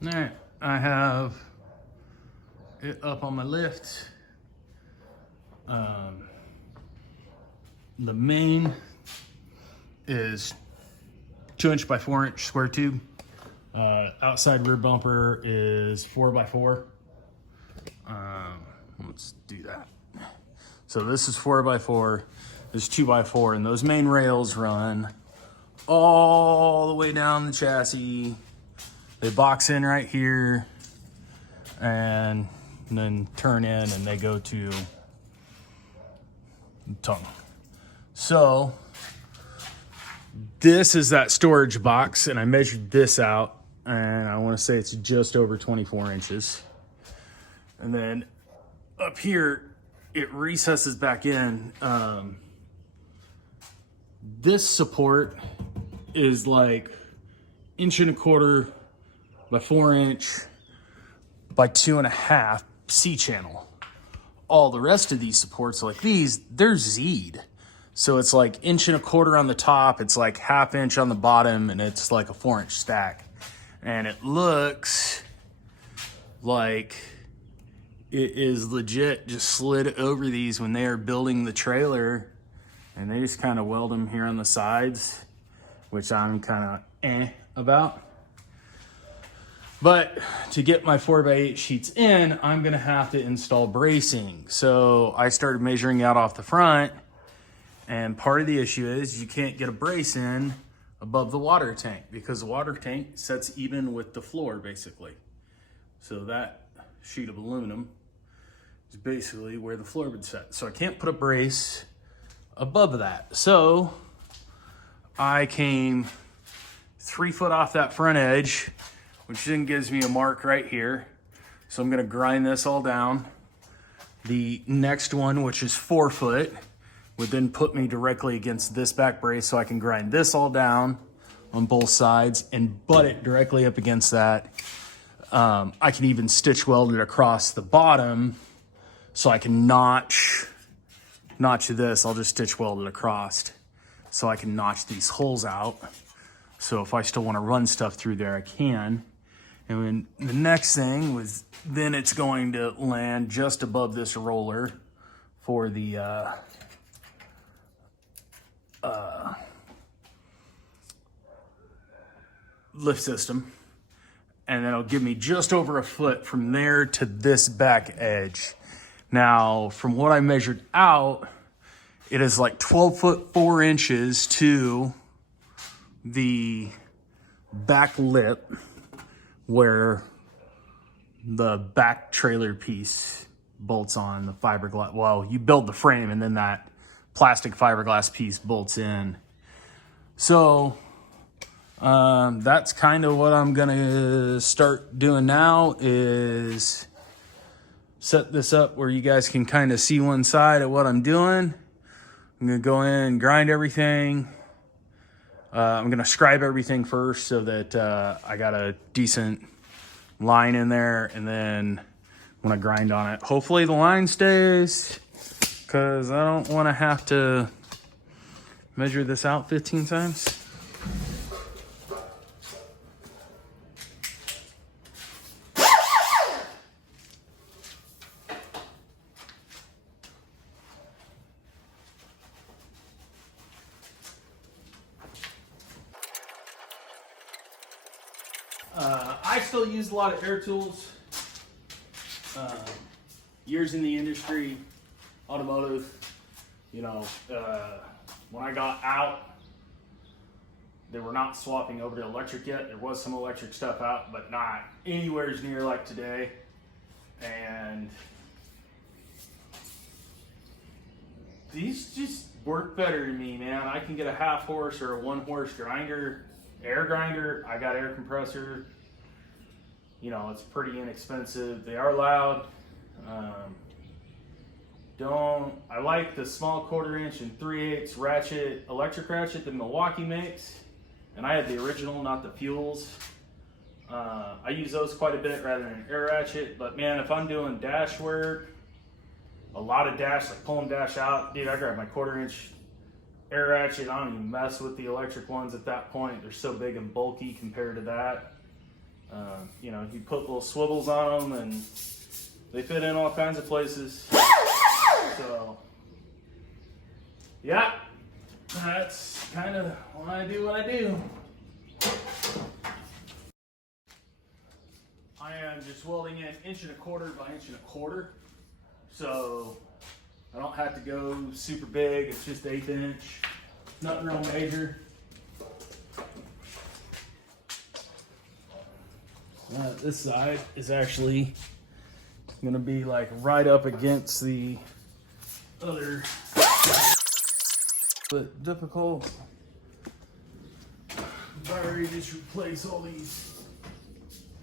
All right, I have it up on my lift. The main is 2" by 4" square tube. Outside rear bumper is 4x4. Let's do that. So this is 4x4, this is 2x4, and those main rails run all the way down the chassis. They box in right here and then turn in, and they go to the tongue. So this is that storage box, and I measured this out, and I want to say it's just over 24 inches. And then up here, it recesses back in. This support is like 1.25" by 4" by 2.5" C-channel. All the rest of these supports, like these, they're Z'd. So it's like 1.25" on the top, it's like 1/2 inch on the bottom, and it's like a 4" stack. And it looks like it is legit just slid over these when they are building the trailer, and they just kind of weld them here on the sides, which I'm kind of about. But to get my 4x8 sheets in, I'm gonna have to install bracing. So I started measuring out off the front, and part of the issue is you can't get a brace in above the water tank because the water tank sets even with the floor, basically. So that sheet of aluminum is basically where the floor would set. So I can't put a brace above that. So I came 3 foot off that front edge, which then gives me a mark right here. So I'm gonna grind this all down. The next one, which is 4 foot, would then put me directly against this back brace, so I can grind this all down on both sides and butt it directly up against that. I can even stitch weld it across the bottom, so I can notch this. I'll just stitch weld it across, so I can notch these holes out. So if I still want to run stuff through there, I can. And then the next thing was, then it's going to land just above this roller for the lift system. And then it'll give me just over 1 foot from there to this back edge. Now, from what I measured out, it is like 12 foot 4 inches to the back lip where the back trailer piece bolts on the fiberglass. Well, you build the frame and then that plastic fiberglass piece bolts in. So that's kind of what I'm gonna start doing now, is set this up where you guys can kind of see one side of what I'm doing. I'm gonna go in and grind everything. I'm gonna scribe everything first so that I got a decent line in there, and then when I grind on it, hopefully the line stays, because I don't want to have to measure this out 15 times. I still use a lot of air tools. Years in the industry, automotive, you know, when I got out, they were not swapping over to electric yet. There was some electric stuff out, but not anywhere near like today. And these just work better to me, man. I can get a 1/2 horse or a 1 horse grinder, air grinder. I got air compressor. You know, it's pretty inexpensive. They are loud. I like the small 1/4 inch and 3/8 ratchet, electric ratchet that Milwaukee makes. And I have the original, not the Fuels. I use those quite a bit rather than air ratchet. But man, if I'm doing dash work, a lot of dash, like pulling dash out, dude, I grab my 1/4 inch air ratchet. I don't even mess with the electric ones at that point. They're so big and bulky compared to that. You know, you put little swivels on them and they fit in all kinds of places. So, yeah, that's kind of why I do what I do. I am just welding in 1.25 by 1.25. So I don't have to go super big. It's just 1/8 inch. Nothing real major. This side is actually going to be like right up against the other, but difficult. I've already just replaced all these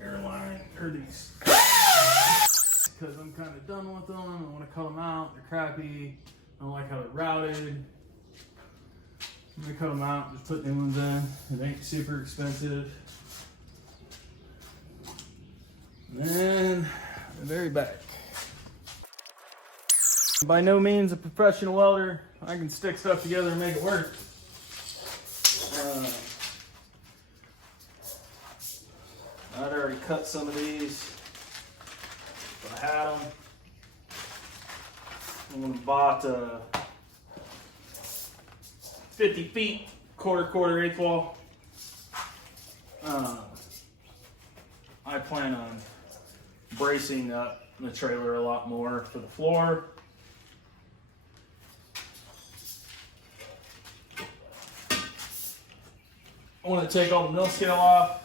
airline or these because I'm kind of done with them. I want to cut them out. They're crappy. I don't like how they're routed. I'm gonna cut them out. Just put new ones in. It ain't super expensive. And then the very back. By no means a professional welder. I can stick stuff together and make it work. I'd already cut some of these. If I had them. I'm gonna bought 50 feet, quarter, eighth wall. I plan on bracing up the trailer a lot more for the floor. I want to take all the mill scale off.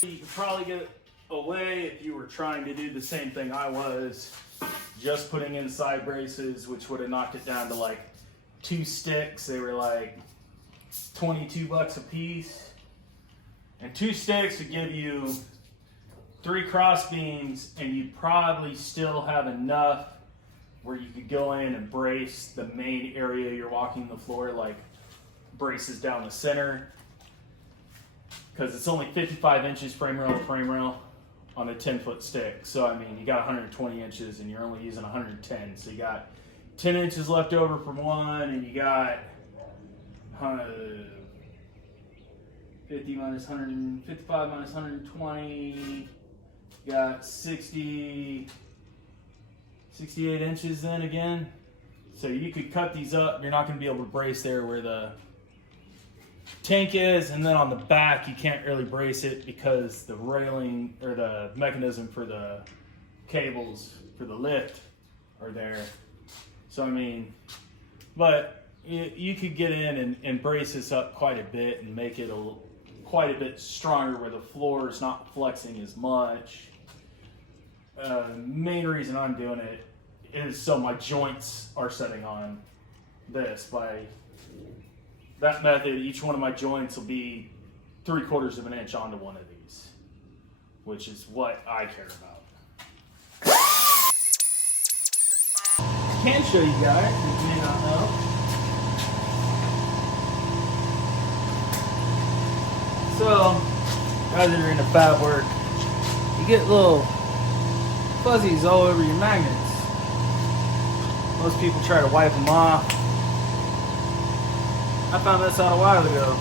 You could probably get away if you were trying to do the same thing I was, just putting in side braces, which would have knocked it down to like 2 sticks. They were like 22 bucks a piece. And 2 sticks would give you 3 cross beams, and you'd probably still have enough where you could go in and brace the main area you're walking the floor, like braces down the center. Because it's only 55 inches frame rail to frame rail on a 10-foot stick. So, I mean, you got 120 inches and you're only using 110. So you got 10 inches left over from one, and you got 50 minus 155 minus 120. You got 68 inches then again. So you could cut these up. You're not going to be able to brace there where the tank is, and then on the back you can't really brace it because the railing or the mechanism for the cables for the lift are there. So I mean, but you could get in and brace this up quite a bit and make it quite a bit stronger where the floor is not flexing as much. Main reason I'm doing it is so my joints are setting on this. By that method, each one of my joints will be 3/4 of an inch onto one of these, which is what I care about. I can show you guys, if you may not know. So, guys that are into fab work, you get little fuzzies all over your magnets. Most people try to wipe them off. I found this out a while ago.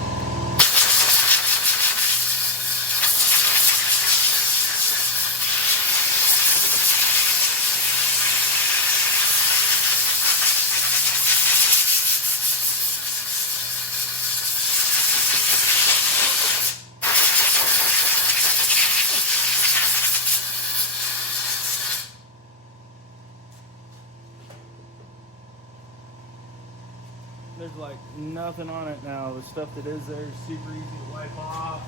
There's like nothing on it now. The stuff that is there is super easy to wipe off.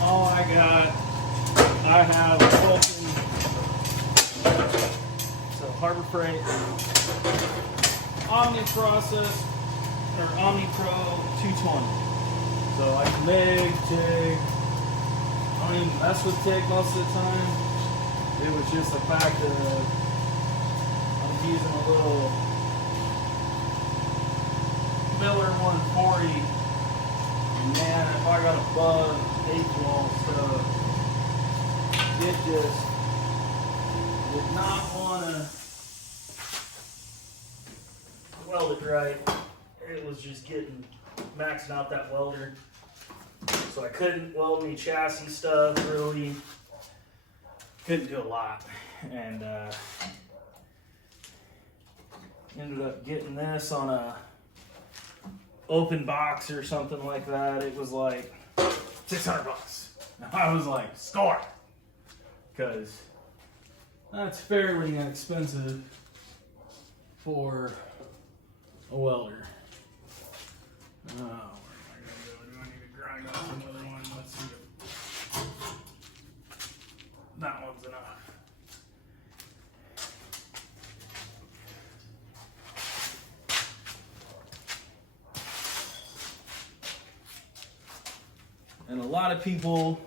All I got, I have a fucking, so Harbor Freight Omni Process or Omni Pro 220. So I can MIG, TIG. I don't even mess with TIG most of the time. It was just the fact that I was using a little Miller 140. And man, if I got above 8-wall stuff, it just did not want to weld it right. It was just getting maxing out that welder. So I couldn't weld any chassis stuff, really. Couldn't do a lot. And ended up getting this on a open box or something like that. It was like $600. I was like, score! Because that's fairly inexpensive for a welder. Oh, where am I going to go? Do I need to grind off another one? Let's see if that one's enough. And a lot of people,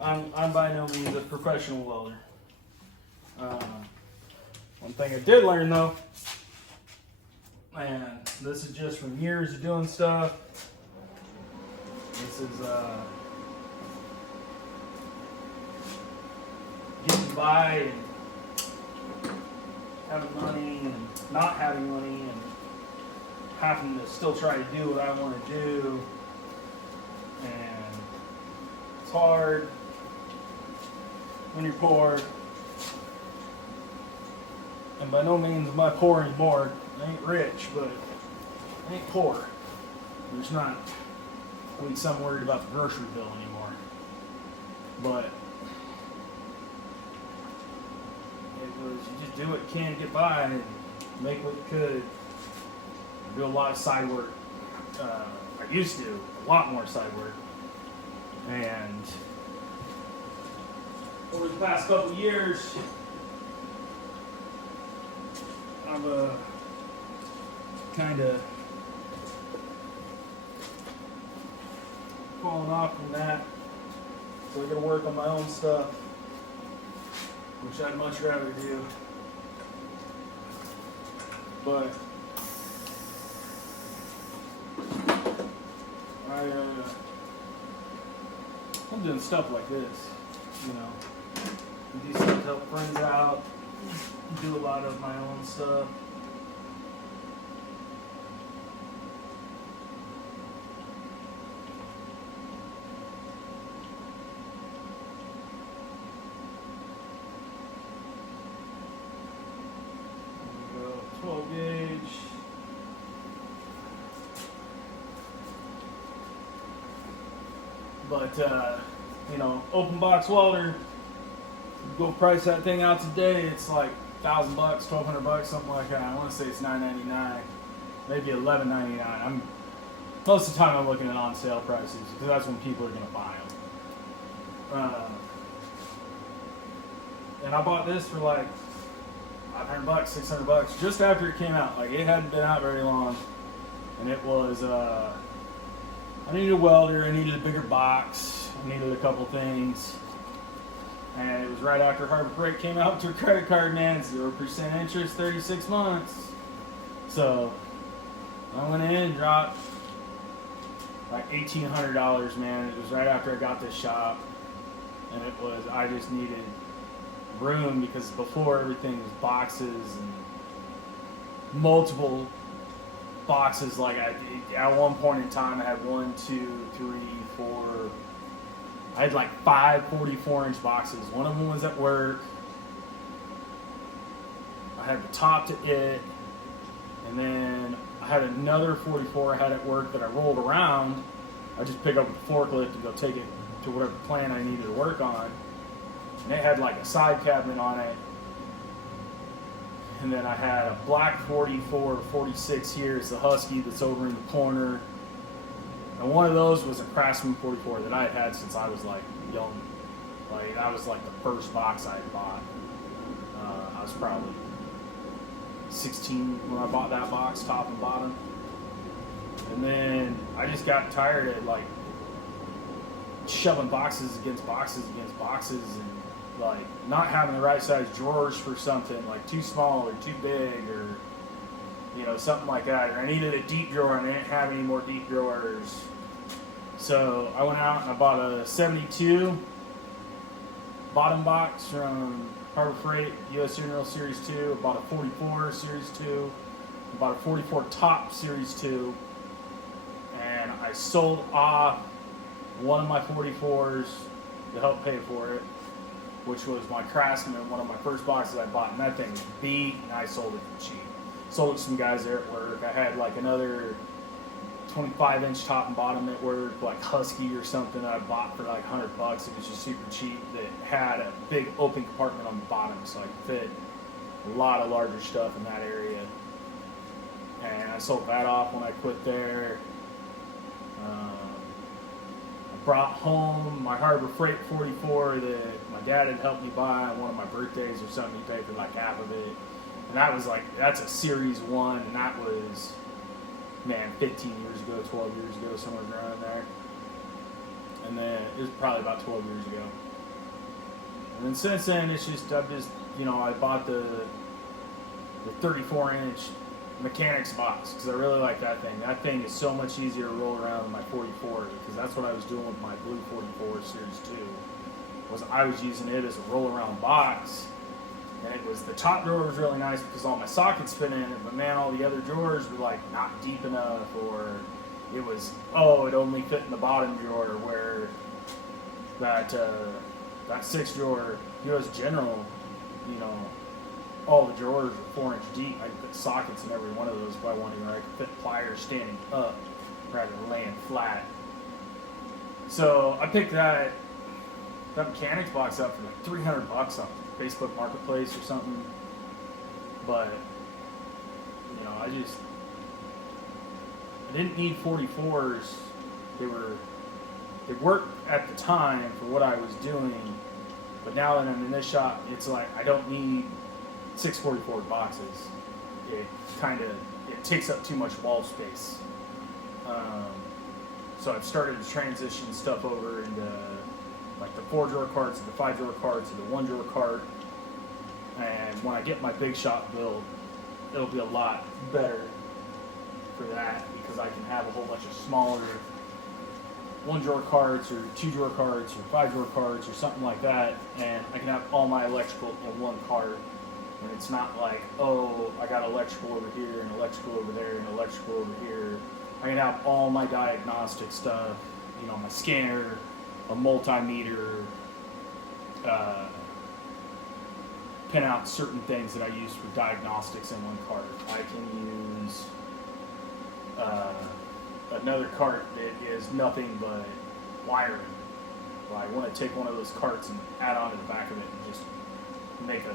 I'm by no means a professional welder. One thing I did learn though, and this is just from years of doing stuff, this is getting by and having money and not having money and having to still try to do what I want to do, and it's hard when you're poor. And by no means am I poor anymore. I ain't rich, but I ain't poor. There's not really some worried about the grocery bill anymore. But it was, you just do what you can to get by and make what you could. I do a lot of side work. I used to do a lot more side work. And over the past couple of years, I've kind of fallen off from that. So I got to work on my own stuff, which I'd much rather do. But I'm doing stuff like this, you know. I do stuff to help friends out, do a lot of my own stuff. There we go, 12 gauge. But, you know, open box welder, go price that thing out today, it's like $1,000, $1,200, something like that. I want to say it's $9.99, maybe $11.99. Most of the time I'm looking at on sale prices because that's when people are going to buy them. And I bought this for like $500, $600 just after it came out. Like, it hadn't been out very long, and it was I needed a welder, I needed a bigger box, I needed a couple things, and it was right after Harbor Freight came out to a credit card, man. 0% interest, 36 months. So I went in and dropped like $1,800, man. It was right after I got this shop, and it was, I just needed room because before everything was boxes and multiple boxes. Like at one point in time I had 1, 2, 3, 4, I had like 5 44-inch boxes. One of them was at work. I had the top to it, and then I had another 44 I had at work that I rolled around. I just pick up the forklift and go take it to whatever plant I needed to work on. And it had like a side cabinet on it. And then I had a black 44, 46 here. It's the Husky that's over in the corner. And one of those was a Craftsman 44 that I had had since I was like young. Like, that was like the first box I had bought. I was probably 16 when I bought that box, top and bottom. And then I just got tired of like shoving boxes against boxes against boxes, and like not having the right size drawers for something, like too small or too big, or you know, something like that. Or I needed a deep drawer and I didn't have any more deep drawers. So I went out and I bought a 72 bottom box from Harbor Freight, US General Series 2. I bought a 44 Series 2. I bought a 44 Top Series 2. And I sold off one of my 44s to help pay for it, which was my Craftsman, one of my first boxes I bought. And that thing was beat, and I sold it for cheap. Sold it to some guys there at work. I had like another 25-inch top and bottom at work, like Husky or something that I bought for like $100. It was just super cheap. That had a big open compartment on the bottom, so I could fit a lot of larger stuff in that area. And I sold that off when I quit there. I brought home my Harbor Freight 44 that my dad had helped me buy on one of my birthdays or something. He paid for like half of it. And that was like, that's a Series 1, and that was, man, 15 years ago, 12 years ago, somewhere around there. And then it was probably about 12 years ago. And then since then, it's just, I bought the 34-inch mechanics box because I really like that thing. That thing is so much easier to roll around than my 44, because that's what I was doing with my blue 44 Series 2, was I was using it as a roll around box. And it was, the top drawer was really nice because all my sockets fit in it, but man, all the other drawers were like not deep enough, or it was, it only fit in the bottom drawer, where that 6 drawer US General, all the drawers were 4-inch deep. I could put sockets in every one of those if I wanted, or I could fit pliers standing up rather than laying flat. So I picked that mechanics box up for like $300 off Facebook Marketplace or something. But I didn't need 44s. They worked at the time for what I was doing, but now that I'm in this shop, it's like I don't need 644 boxes. It takes up too much wall space. So I've started to transition stuff over into like the 4-drawer carts, and the 5-drawer carts, and the 1-drawer cart. And when I get my big shop built, it'll be a lot better for that, because I can have a whole bunch of smaller 1-drawer carts, or 2-drawer carts, or 5-drawer carts, or something like that, and I can have all my electrical in one cart. And it's not like, I got electrical over here, and electrical over there, and electrical over here. I can have all my diagnostic stuff, my scanner, a multimeter, pin out certain things that I use for diagnostics in one cart. I can use another cart that is nothing but wiring. Well, I want to take one of those carts and add on to the back of it and just make a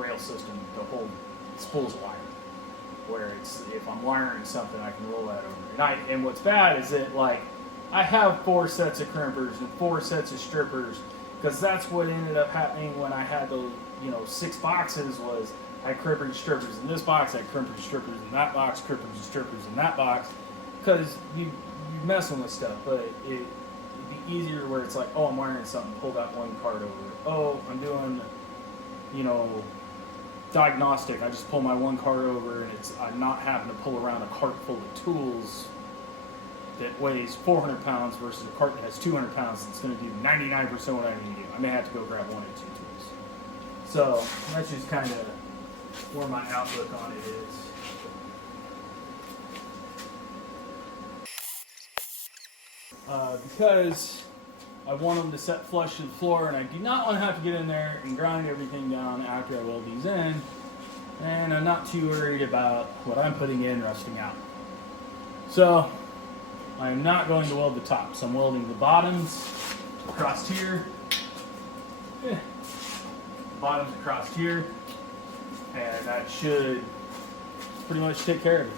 rail system to hold spools of wire. Where if I'm wiring something, I can roll that over. And what's bad is that, like, I have 4 sets of crimpers and 4 sets of strippers, because that's what ended up happening when I had those, 6 boxes. Was I had crimpers and strippers in this box, I had crimpers and strippers in that box, crimpers and strippers in that box, because you're messing with stuff. But it'd be easier where it's like, I'm wiring something, pull that one cart over. I'm doing, diagnostic, I just pull my one cart over, and I'm not having to pull around a cart full of tools that weighs 400 pounds versus a cart that has 200 pounds that's going to do 99% what I need to do. I may have to go grab 1 or 2 tools. So that's just kind of where my outlook on it is. Because I want them to set flush to the floor, and I do not want to have to get in there and grind everything down after I weld these in. And I'm not too worried about what I'm putting in rusting out. So I am not going to weld the tops. I'm welding the bottoms across here, bottoms across here, and that should pretty much take care of it.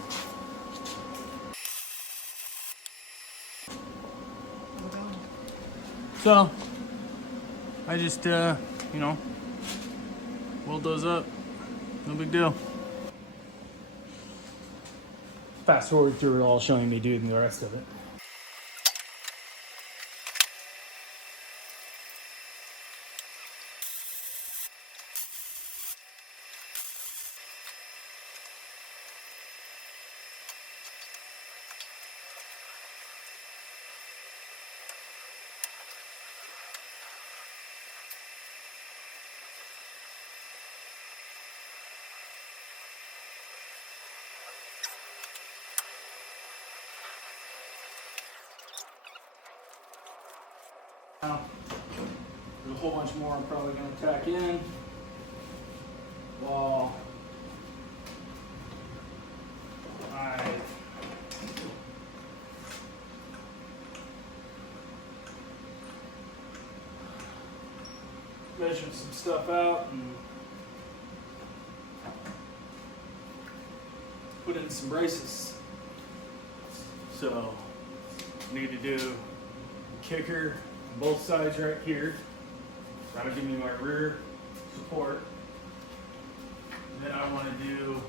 So I just, weld those up. No big deal. Fast forward through it all, showing me doing the rest of it. whole bunch more I'm probably going to tack in while I measure some stuff out and put in some braces. So need to do kicker on both sides right here. That'll give me my rear support. And then I want to do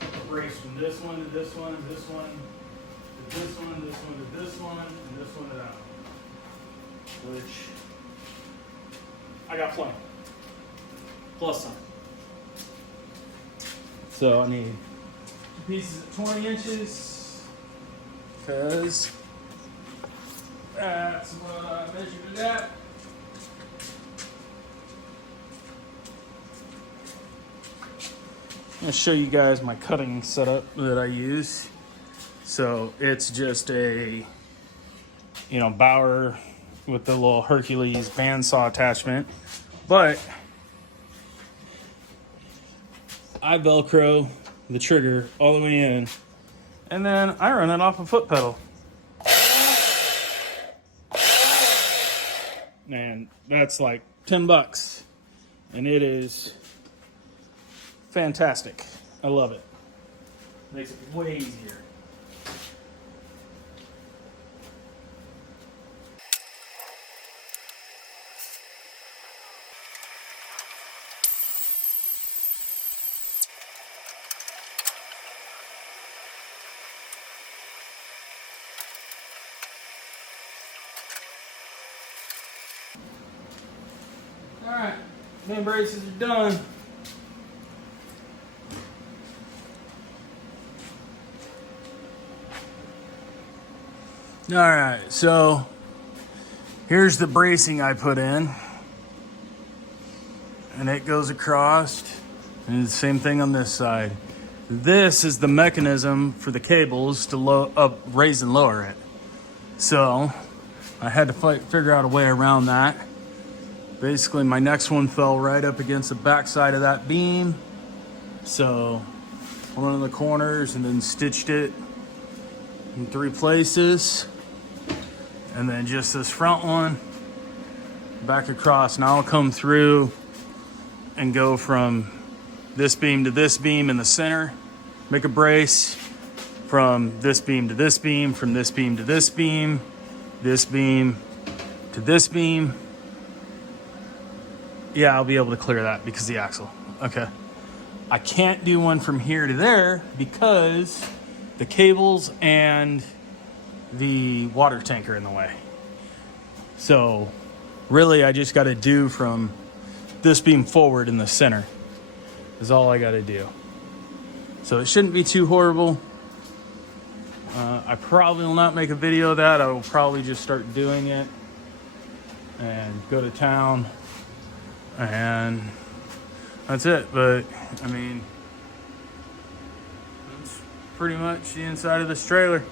a brace from this one to this one, this one to this one, this one to this one, and this one to that one. Which I got plenty. Plus some. So I need two pieces at 20 inches. Because that's what I measured it at. I'm going to show you guys my cutting setup that I use. So it's just a, Bauer with the little Hercules bandsaw attachment. But I Velcro the trigger all the way in. And then I run it off a foot pedal. Man, that's like $10. And it is fantastic. I love it. Makes it way easier. Alright, main braces are done. Alright, so here's the bracing I put in. And it goes across. And the same thing on this side. This is the mechanism for the cables to raise and lower it. So I had to figure out a way around that. Basically, my next one fell right up against the back side of that beam. So I went in the corners and then stitched it in 3 places. And then just this front one back across. Now I'll come through and go from this beam to this beam in the center. Make a brace from this beam to this beam, from this beam to this beam to this beam. Yeah, I'll be able to clear that because of the axle. Okay. I can't do one from here to there because the cables and the water tank are in the way. So really I just got to do from this beam forward in the center is all I got to do. So it shouldn't be too horrible. I probably will not make a video of that. I will probably just start doing it and go to town. And that's it. But I mean, that's pretty much the inside of this trailer.